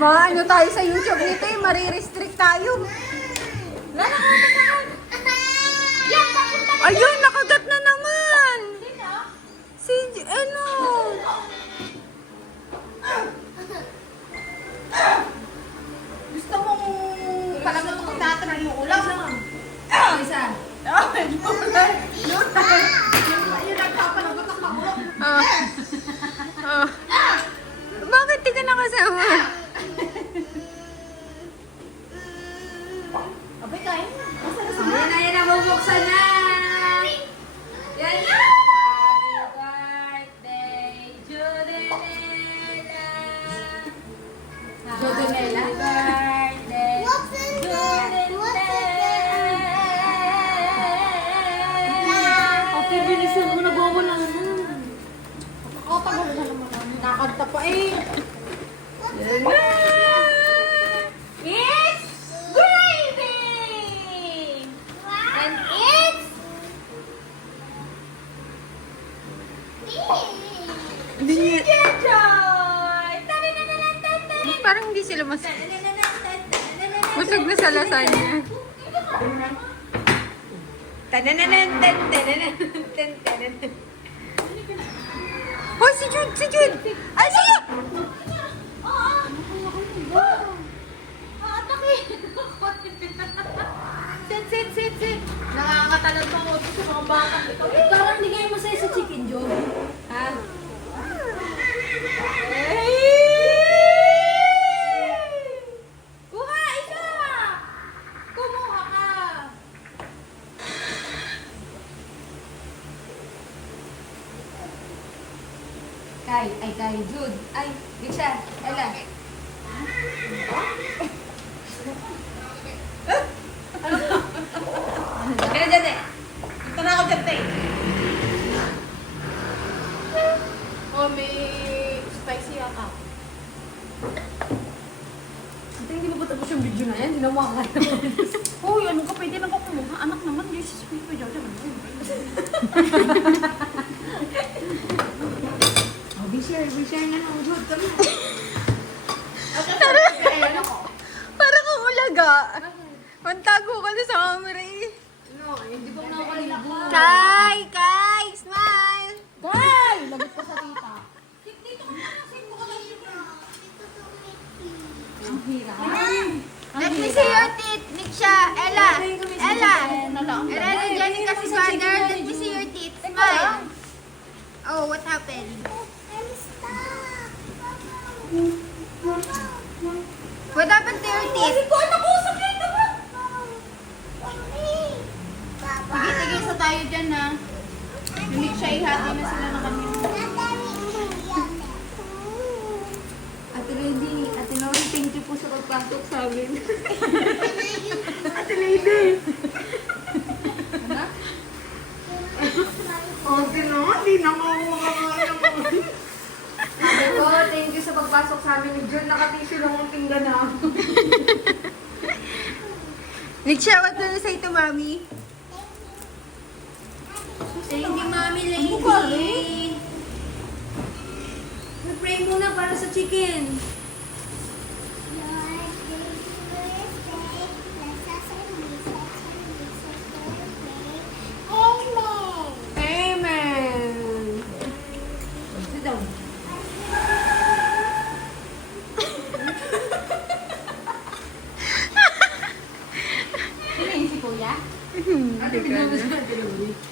Maano tayo sa YouTube nito eh, marirestrict tayo. Ayun, nakagat na naman. Si, ano? Gusto mong talagang magtatanan yung ulam? Isa. Yun nagpapalagot ako. Ah. Bakit di ka nakasama? Abay, kain na. Ayan na, bubuksan na! Yan na! Happy birthday, Judenela! Judenela? Happy birthday, Judenela! Okay, bilisan mo na bawala na. Tagal na naman. Nakakanta pa eh. It's gravy! And it's Joy! Parang hindi sila mas... Busog na sa lasagna. Hoy, si Jude! Si Jude! Ay, sige! Sit. Nakakatalad pa mo sa mga bata. Parang ligay mo sa chicken, Joe. Ha? Kuha, isa! Kumuha ka! Kay Jude. Ay, Diksha, Ella. Dede. Ito na ako dyan, Tay. Oh, may spicy yata. Ate, hindi mo ba tapos yung video na yan? Ginawa ka naman. Hoy, ano ka? Pwede lang ako kumuha. Anak naman, Jesus, may pwede ako naman. Oh, be share na ng Jude. Kami. Para kang ulaga. Mantago ka na sa camera eh. No, hindi ko nakakaligo. Kai! Smile! Guy! Lagot ka sa tita. Ang hirap. Let me see your teeth, Niksha. Ella! Jenica, si father. Let me see your teeth. Smile. Oh, what happened? What happened to your teeth? Tigil sa tayo dyan, ha? Hindi siya ihati na sila ng kanyang. Ate Lady, Ate Nori, thank you po sa pagpasok sa amin. Ate Lady. Ano? Ate no, di na makakakain mo. Sabi ko, thank you sa pagpasok sa amin ni Jun. Nakatisyo lang ang pinggan na. Niksha, what do you say to mommy? Thank you, Mami Lady. Mag-pray muna para sa chicken. Amen! Sit down. Sino yung si Kuya?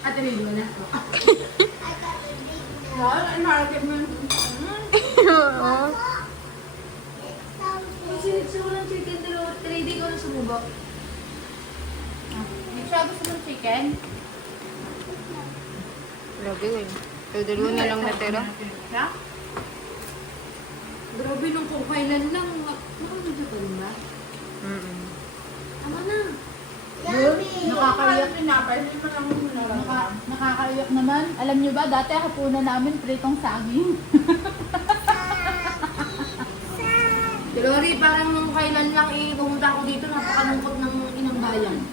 Ate Lilo na. Wala, inaaragyan mo yun. Oo. Sinitso ko ng chicken, 3 day ko na sumubok. Hindi siya gusto ng chicken. Grabe eh. So, dalawa na lang natira. Ha? Grabe nung kung kailan lang. Nakakalimutan ba? Tama na. Nakakaiyak tinapay. Nakakaiyak naman. Alam niyo ba, dati ako puna namin pritong saging. Lori, parang nung kailan lang pumunta ako dito, napakalungkot ng inang bayan.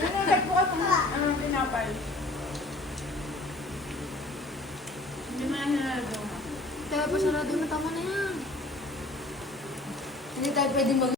Nag po ako ng tinapay. Hindi mo na hinalado. Kaya pa sarado na, tama na yan. Hindi tayo pwede mag